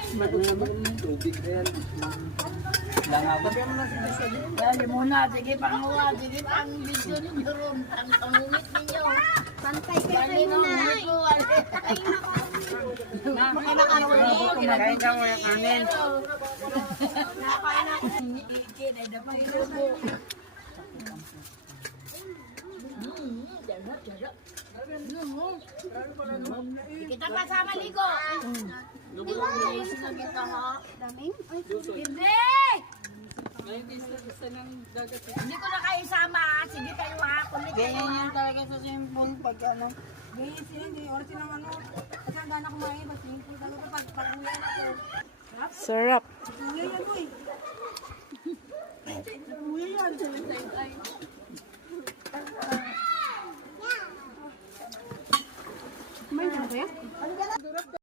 Tubig na yan. Langawan. Dali muna, sige panguha, sige pang video ninyo ron, ang pangungit ninyo. Pantay Dali kayo nung muna. buko, wali. Kain ka mo yung kanin. Nakain ako. Ikin, ay dapat ilubo. Kita kasama ligo. Hindi ko bilis na kita ha. Daming? Ay, Hindi! Hindi ko na kayo sama. Sige kayo ha. Kulit kayo Ganyan ha. yan talaga sa simpon pag ano. ganyan sila, hindi oras silang ano. Kasi ang gana kumain, basta yung puta ko pag-uwi na ako. Sarap. Uwi yan ko eh. Uwi yan. Kumain ka na kaya?